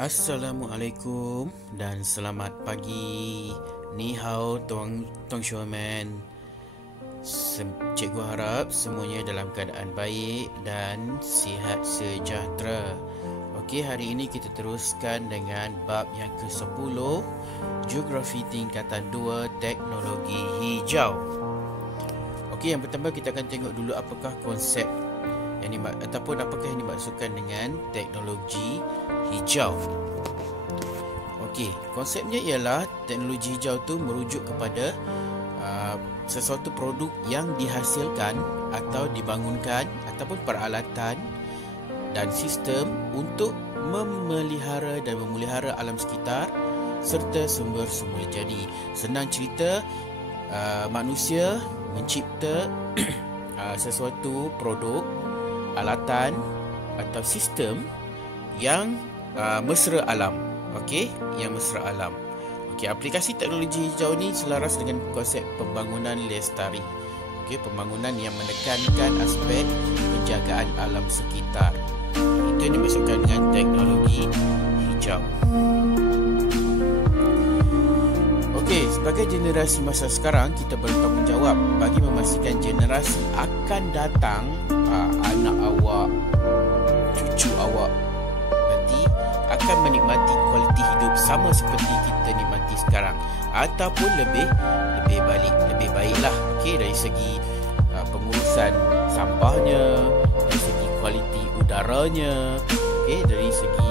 Assalamualaikum dan selamat pagi. Ni hao Tuan Showman. Cikgu harap semuanya dalam keadaan baik dan sihat sejahtera. Okey, hari ini kita teruskan dengan bab yang ke-10, Geografi tingkatan 2, Teknologi Hijau. Okey, yang pertama kita akan tengok dulu apakah konsep ataupun apakah yang dimaksudkan dengan teknologi hijau. Okey, konsepnya ialah teknologi hijau tu merujuk kepada sesuatu produk yang dihasilkan atau dibangunkan ataupun peralatan dan sistem untuk memelihara dan memelihara alam sekitar serta sumber-sumber. Jadi, senang cerita, manusia mencipta sesuatu produk, alatan atau sistem yang mesra alam. Okey, yang mesra alam. Okey, aplikasi teknologi hijau ni selaras dengan konsep pembangunan lestari. Okey, pembangunan yang menekankan aspek penjagaan alam sekitar. Itu yang dimaksudkan dengan teknologi hijau. Okey, sebagai generasi masa sekarang, kita bertanggungjawab bagi memastikan generasi akan datang, anak awak, cucu awak nanti akan menikmati kualiti hidup sama seperti kita nikmati sekarang ataupun lebih baiklah. Okey, dari segi pengurusan sampahnya, dari segi kualiti udaranya, okey, dari segi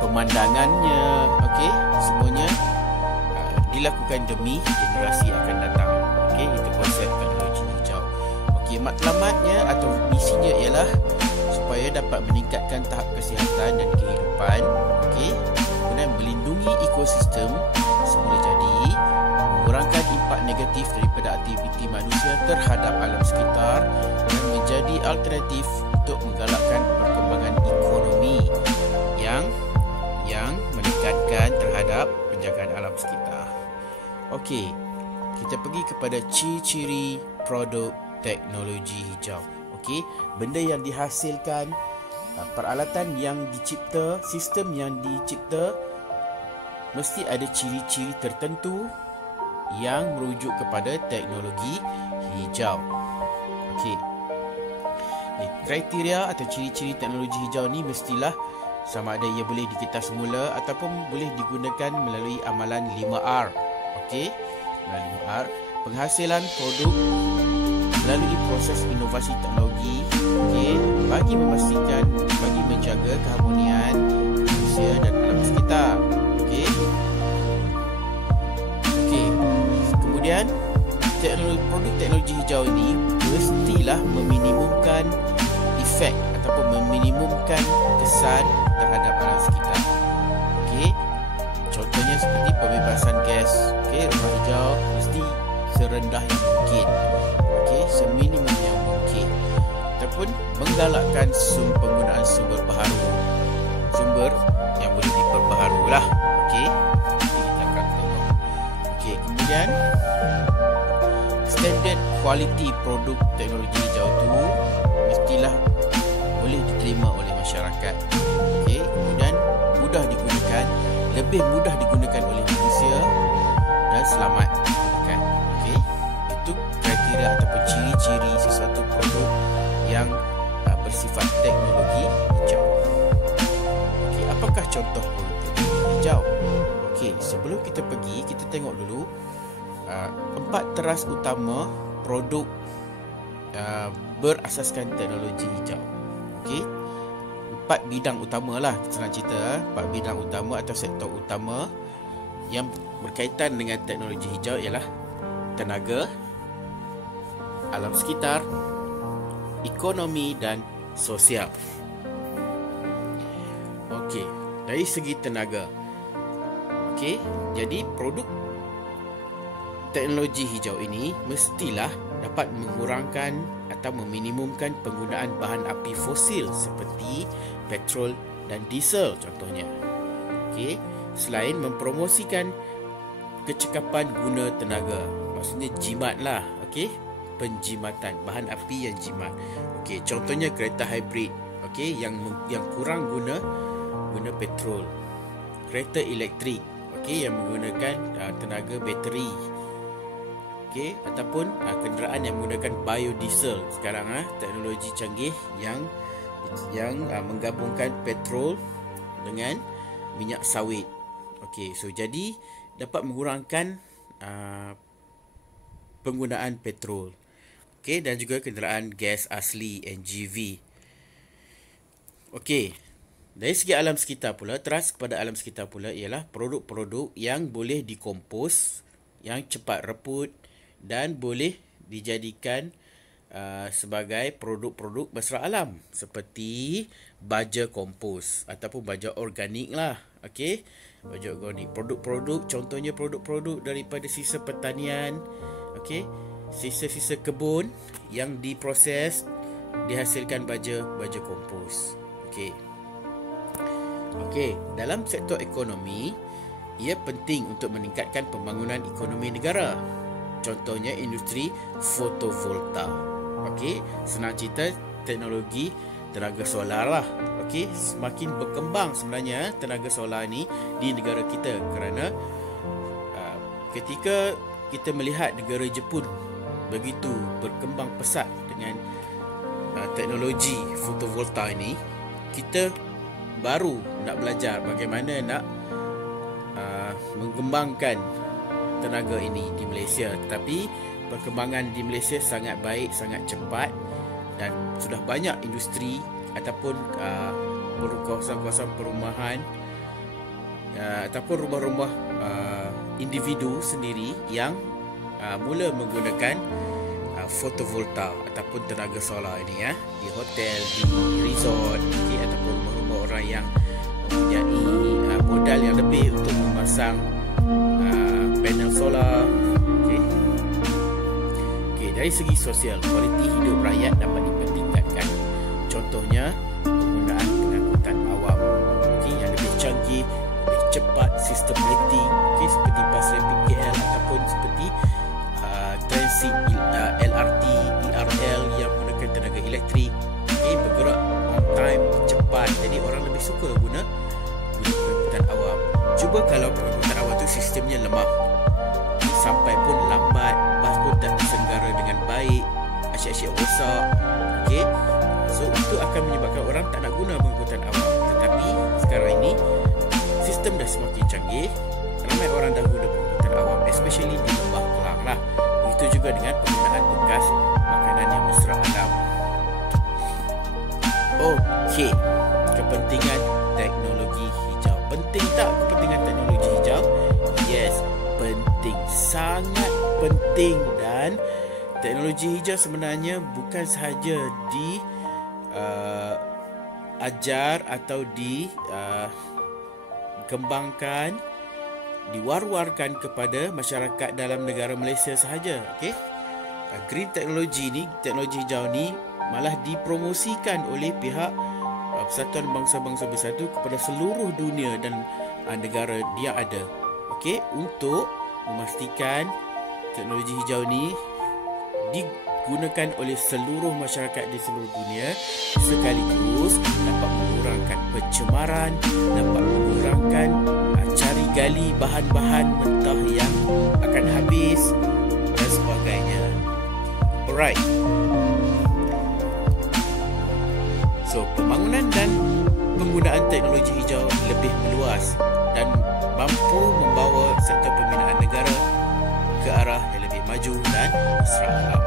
pemandangannya, okey, semuanya dilakukan demi generasi akan datang. Okey, itu konsep teknologi hijau. Okey, matlamatnya atau misinya ialah supaya dapat meningkatkan tahap kesihatan dan kehidupan, okey, kemudian melindungi ekosistem semula jadi, mengurangkan impak negatif daripada aktiviti manusia terhadap alam sekitar dan menjadi alternatif untuk menggalakkan perkembangan ekonomi yang menekankan terhadap penjagaan alam sekitar. Okey, kita pergi kepada ciri-ciri produk teknologi hijau. Okey, benda yang dihasilkan, peralatan yang dicipta, sistem yang dicipta mesti ada ciri-ciri tertentu yang merujuk kepada teknologi hijau. Okey, kriteria atau ciri-ciri teknologi hijau ni mestilah sama ada ia boleh dikita semula ataupun boleh digunakan melalui amalan 5R. Okey, melalui 5R, penghasilan produk melalui proses inovasi teknologi, okey, bagi menjaga keharmonian manusia dan alam sekitar. Okey. Kemudian produk teknologi hijau ini mestilah meminimumkan efek ataupun meminimumkan kesan terhadap alam sekitar. Okey. Contohnya seperti pembebasan gas, okey, rumah hijau mesti serendah yang mungkin. Okey, seminimum yang mungkin. Ataupun menggalakkan penggunaan sumber baharu. Sumber yang boleh diperbaharulah. Okey. Kita akan tengok. Okey, kemudian standard kualiti produk teknologi hijau tu mestilah boleh diterima oleh masyarakat. Okey, kemudian lebih mudah digunakan oleh manusia dan selamat digunakan. Okey, itu kriteria ataupun ciri-ciri sesuatu produk yang bersifat teknologi hijau. Okey, apakah contoh produk teknologi hijau? Okey, sebelum kita pergi, kita tengok dulu 4 teras utama produk berasaskan teknologi hijau. Okey, 4 bidang utama lah, senang cerita, 4 bidang utama atau sektor utama yang berkaitan dengan teknologi hijau ialah tenaga, alam sekitar, ekonomi dan sosial. Okey, dari segi tenaga. Okey, jadi produk teknologi hijau ini mestilah dapat mengurangkan atau meminimumkan penggunaan bahan api fosil seperti petrol dan diesel contohnya. Okey, selain mempromosikan kecekapan guna tenaga, maksudnya jimat lah. Okey, penjimatan bahan api yang jimat. Okey, contohnya kereta hybrid. okey, yang kurang guna petrol. Kereta elektrik, okey, yang menggunakan tenaga bateri, okey, ataupun kenderaan yang menggunakan biodiesel. Sekarang teknologi canggih yang menggabungkan petrol dengan minyak sawit. Okey, so jadi dapat mengurangkan penggunaan petrol. Okey, dan juga kenderaan gas asli NGV. Okey, dari segi alam sekitar pula, teras kepada alam sekitar pula ialah produk-produk yang boleh dikompos, yang cepat reput dan boleh dijadikan sebagai produk-produk bersara alam, seperti baja kompos ataupun baja organik lah. Okey, baja organik, produk-produk, contohnya produk-produk daripada sisa pertanian, okey, sisa-sisa kebun yang diproses, dihasilkan baja kompos. Okey, dalam sektor ekonomi, ia penting untuk meningkatkan pembangunan ekonomi negara. Contohnya industri fotovoltaik. Okey, senang cerita teknologi tenaga solar lah. Okey, semakin berkembang sebenarnya tenaga solar ni di negara kita, kerana ketika kita melihat negara Jepun begitu berkembang pesat dengan teknologi fotovoltaik ni, kita baru nak belajar bagaimana nak mengembangkan tenaga ini di Malaysia. Tapi perkembangan di Malaysia sangat baik, sangat cepat, dan sudah banyak industri ataupun kawasan-kawasan perumahan ataupun rumah-rumah individu sendiri yang mula menggunakan fotovoltaik ataupun tenaga solar ini, di hotel, di resort, ataupun rumah-rumah orang yang mempunyai modal yang lebih untuk memasang panel solar. Dari segi sosial, kualiti hidup rakyat dapat dipertingkatkan. Contohnya penggunaan pengangkutan awam yang lebih canggih, lebih cepat, sistem rating, seperti bas rapid KL ataupun seperti transit LRT, ERL yang menggunakan tenaga elektrik, bergerak on time, cepat. Jadi orang lebih suka guna pengangkutan awam. Cuba kalau pengangkutan awam tu sistemnya lemah, sampai pun lambat, bas pun tak tersenggara dengan baik, asyik-asyik rosak. Okey, so itu akan menyebabkan orang tak nak guna pengangkutan awam. Tetapi sekarang ini sistem dah semakin canggih, ramai orang dah guna pengangkutan awam, especially di Lembah Kelang lah. Begitu juga dengan penggunaan bekas makanan yang mesra alam. Okey, kepentingan teknologi hijau. Penting tak kepentingan teknologi hijau? Yes, penting, sangat penting. Dan teknologi hijau sebenarnya bukan sahaja ajar atau dikembangkan, diwar-warkan kepada masyarakat dalam negara Malaysia sahaja. Okey, green technology ni, teknologi hijau ni malah dipromosikan oleh pihak Persatuan Bangsa-Bangsa Bersatu kepada seluruh dunia dan negara dia ada. Okey, untuk memastikan teknologi hijau ni digunakan oleh seluruh masyarakat di seluruh dunia, sekaligus dapat mengurangkan pencemaran, dapat mengurangkan cari gali bahan-bahan mentah yang akan habis dan sebagainya. Alright. So, pembangunan dan penggunaan teknologi hijau lebih meluas dan mampu membawa sektor pembinaan negara ke arah yang lebih maju dan mesra alam.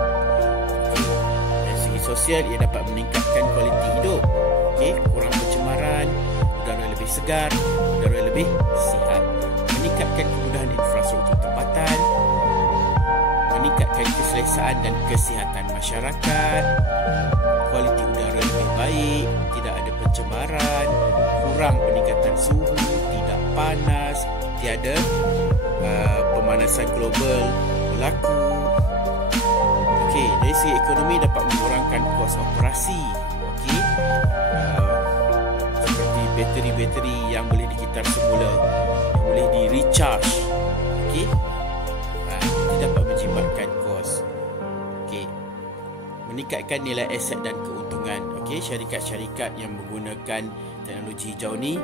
Dari segi sosial, ia dapat meningkatkan kualiti hidup, kurang pencemaran, udara lebih segar, udara lebih sihat, meningkatkan kemudahan infrastruktur tempatan, meningkatkan keselesaan dan kesihatan masyarakat, kualiti udara lebih baik, tidak ada pencemaran, kurang peningkatan suhu, tidak panas, tiada pemanasan global berlaku. Okey, dari segi ekonomi dapat mengurangkan kos operasi. Okey, seperti bateri-bateri yang boleh dikitar semula, yang boleh di-recharge. Okey, dapat menjimatkan kos. Okey, meningkatkan nilai aset dan keuntungan. Okey, syarikat-syarikat yang menggunakan teknologi hijau ni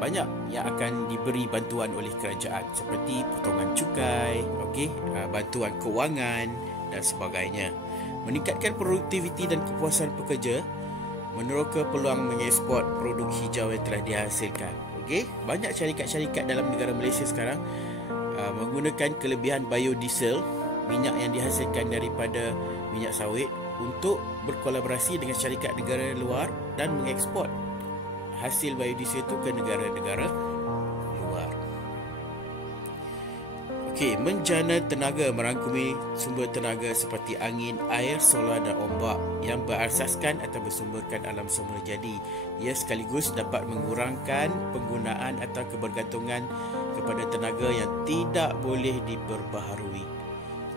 banyak yang akan diberi bantuan oleh kerajaan seperti potongan cukai, okey, bantuan kewangan dan sebagainya. Meningkatkan produktiviti dan kepuasan pekerja, meneroka peluang mengeksport produk hijau yang telah dihasilkan. Okey, banyak syarikat-syarikat dalam negara Malaysia sekarang menggunakan kelebihan biodiesel, minyak yang dihasilkan daripada minyak sawit, untuk berkolaborasi dengan syarikat negara luar dan mengeksport hasil biodiesel itu ke negara-negara luar. Okey, menjana tenaga merangkumi sumber tenaga seperti angin, air, solar dan ombak yang berasaskan atau bersumberkan alam semula jadi. Ia sekaligus dapat mengurangkan penggunaan atau kebergantungan kepada tenaga yang tidak boleh diperbaharui.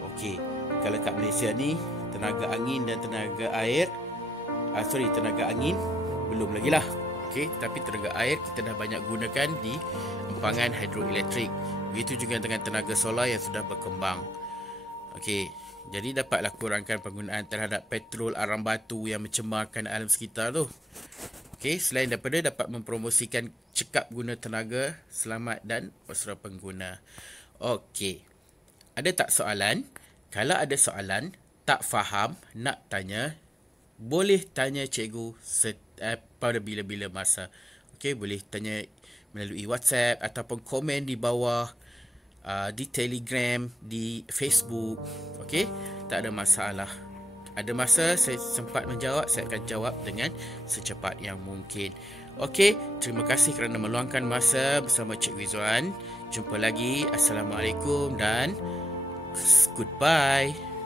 Okey, kalau kat Malaysia ni tenaga angin dan tenaga air, tenaga angin belum lagi lah. Okey, tapi tenaga air kita dah banyak gunakan di empangan hidroelektrik. Begitu juga dengan tenaga solar yang sudah berkembang. Okey, jadi dapatlah kurangkan penggunaan terhadap petrol, arang batu yang mencemarkan alam sekitar tu. Okey, selain daripada dapat mempromosikan cekap guna tenaga selamat dan mesra pengguna. Okey, ada tak soalan? Kalau ada soalan, tak faham, nak tanya, boleh tanya cikgu pada bila-bila masa. Okey, boleh tanya melalui WhatsApp ataupun komen di bawah, di Telegram, di Facebook. Okey, tak ada masalah. Ada masa saya sempat menjawab, saya akan jawab dengan secepat yang mungkin. Okey, terima kasih kerana meluangkan masa bersama Cikgu Izzuan. Jumpa lagi. Assalamualaikum dan goodbye.